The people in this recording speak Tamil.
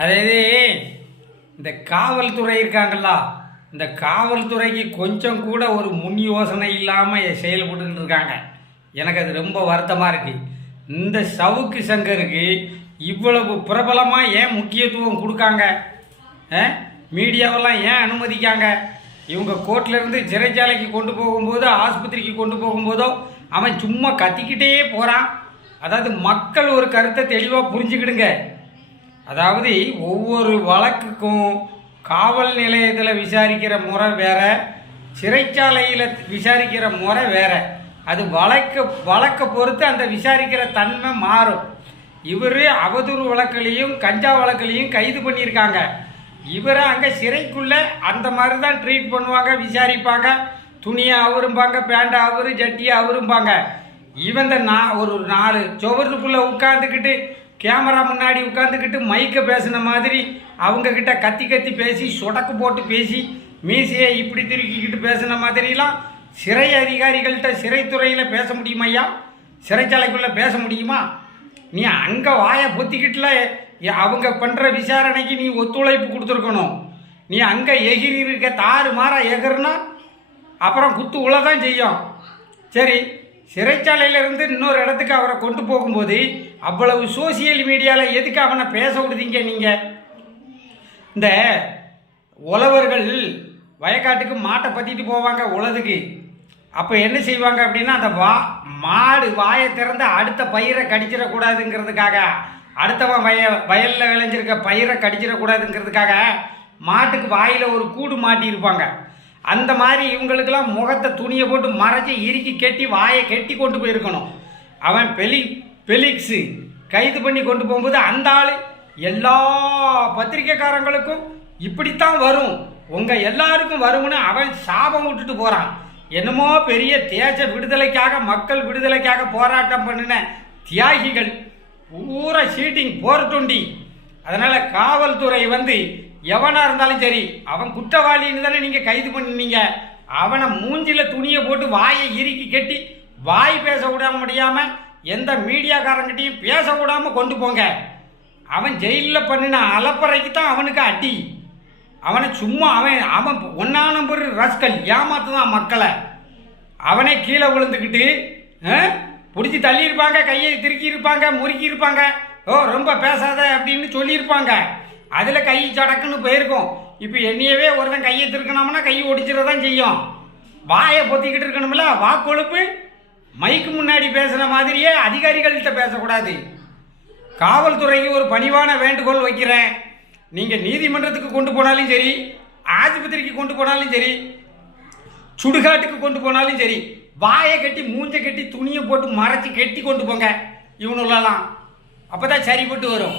அதாவது இந்த காவல்துறை இருக்காங்கள, இந்த காவல்துறைக்கு கொஞ்சம் கூட ஒரு முன் யோசனை இல்லாமல் செயல்பட்டுக்கிட்டு இருக்காங்க. எனக்கு அது ரொம்ப வருத்தமாக இருக்குது. இந்த சவுக்கு சங்கருக்கு இவ்வளவு பிரபலமாக ஏன் முக்கியத்துவம் கொடுக்காங்க? மீடியாவெல்லாம் ஏன் அனுமதிக்காங்க? இவங்க கோர்ட்லேருந்து சிறைச்சாலைக்கு கொண்டு போகும்போதோ ஆஸ்பத்திரிக்கு கொண்டு போகும்போதோ அவன் சும்மா கத்திக்கிட்டே போகிறான். அதாவது மக்கள் ஒரு கருத்தை தெளிவாக புரிஞ்சுக்கிடுங்க. அதாவது ஒவ்வொரு வழக்குக்கும் காவல் நிலையத்தில் விசாரிக்கிற முறை வேற, சிறைச்சாலையில் விசாரிக்கிற முறை வேற. அது வழக்கை பொறுத்து அந்த விசாரிக்கிற தன்மை மாறும். இவர் அவதூறு வழக்குலையும் கஞ்சா வழக்குலையும் கைது பண்ணியிருக்காங்க. இவரை அங்கே சிறைக்குள்ளே அந்த மாதிரி தான் ட்ரீட் பண்ணுவாங்க, விசாரிப்பாங்க. துணியை அவரும்பாங்க, பேண்டை அவரு, ஜட்டியை அவரும்பாங்க. இவன் ஒரு 4 சுவருக்குள்ளே உட்காந்துக்கிட்டு கேமரா முன்னாடி உட்காந்துக்கிட்டு மைக்கை பேசின மாதிரி அவங்கக்கிட்ட கத்தி கத்தி பேசி சொடக்கு போட்டு பேசி மீசையை இப்படி திருக்கிக்கிட்டு பேசின மாதிரிலாம் சிறை அதிகாரிகள்கிட்ட சிறைத்துறையில் பேச முடியுமா? ஐயா, சிறைச்சாலைக்குள்ளே பேச முடியுமா? நீ அங்கே வாயை பொத்திக்கிட்டுல அவங்க பண்ணுற விசாரணைக்கு நீ ஒத்துழைப்பு கொடுத்துருக்கணும். நீ அங்கே எகிரி இருக்க தாறு மாற எகிறனா அப்புறம் குத்து உள்ளதான் செய்யும். சரி, சிறைச்சாலையிலேருந்து இன்னொரு இடத்துக்கு அவரை கொண்டு போகும்போது அவ்வளவு சோசியல் மீடியாவில் எதுக்கு அவனை பேச விடுதீங்க? நீங்கள் இந்த உழவர்கள் வயக்காட்டுக்கு மாட்டை பற்றிட்டு போவாங்க உழதுக்கு. அப்போ என்ன செய்வாங்க அப்படின்னா, அந்த மாடு வாயை திறந்து அடுத்த பயிரை கடிச்சிடக்கூடாதுங்கிறதுக்காக, அடுத்தவன் வயலில் விளைஞ்சிருக்க பயிரை கடிச்சிடக்கூடாதுங்கிறதுக்காக மாட்டுக்கு வாயில் ஒரு கூடு மாட்டியிருப்பாங்க. அந்த மாதிரி இவங்களுக்கெல்லாம் முகத்தை துணியை போட்டு மறைச்சி இறுக்கி கெட்டி வாயை கெட்டி கொண்டு போயிருக்கணும். அவன் பெலிக்ஸு கைது பண்ணி கொண்டு போகும்போது அந்த ஆள் எல்லா பத்திரிக்கைக்காரங்களுக்கும் இப்படித்தான் வரும், உங்கள் எல்லாருக்கும் வரும்னு அவன் சாபம் விட்டுட்டு போகிறான். என்னமோ பெரிய தேச விடுதலைக்காக, மக்கள் விடுதலைக்காக போராட்டம் பண்ணின தியாகிகள் பூரா சீட்டிங் 420. அதனால் காவல்துறை எவனாக இருந்தாலும் சரி, அவன் குற்றவாளின்னு தானே நீங்கள் கைது பண்ணினீங்க. அவனை மூஞ்சில் துணியை போட்டு வாயை இறுக்கி கட்டி வாய் பேச விட முடியாமல் எந்த மீடியாக்காரங்கிட்டையும் பேச விடாமல் கொண்டு போங்க. அவன் ஜெயிலில் பண்ணின அலப்பறைக்கு தான் அவனுக்கு அடி. அவனை சும்மா அவன் 1ஆம் நம்பர் ரஸ்கல் ஏமாத்துதான் மக்களை. அவனே கீழே விழுந்துக்கிட்டு பிடிச்சி தள்ளியிருப்பாங்க, கையை திருக்கி இருப்பாங்க, முறுக்கி இருப்பாங்க. ஓ ரொம்ப பேசாத அப்படின்னு சொல்லியிருப்பாங்க. அதில் கை சடக்குன்னு போயிருக்கும். இப்போ என்னையவே ஒருத்தன் கையை திருக்கணும்னா கை ஒடிச்சிடதான் செய்யும். வாயை பொத்திக்கிட்டு இருக்கணும்ல, வாக்கொழுப்பு. மைக்கு முன்னாடி பேசுன மாதிரியே அதிகாரிகள்கிட்ட பேசக்கூடாது. காவல்துறைக்கு ஒரு பணிவான வேண்டுகோள் வைக்கிறேன். நீங்கள் நீதிமன்றத்துக்கு கொண்டு போனாலும் சரி, ஆஸ்பத்திரிக்கு கொண்டு போனாலும் சரி, சுடுகாட்டுக்கு கொண்டு போனாலும் சரி, வாயை கட்டி மூஞ்சை கட்டி துணியை போட்டு மறைச்சி கெட்டி கொண்டு போங்க. இவனுள்ளலாம் அப்போ தான் சரிப்பட்டு வரும்.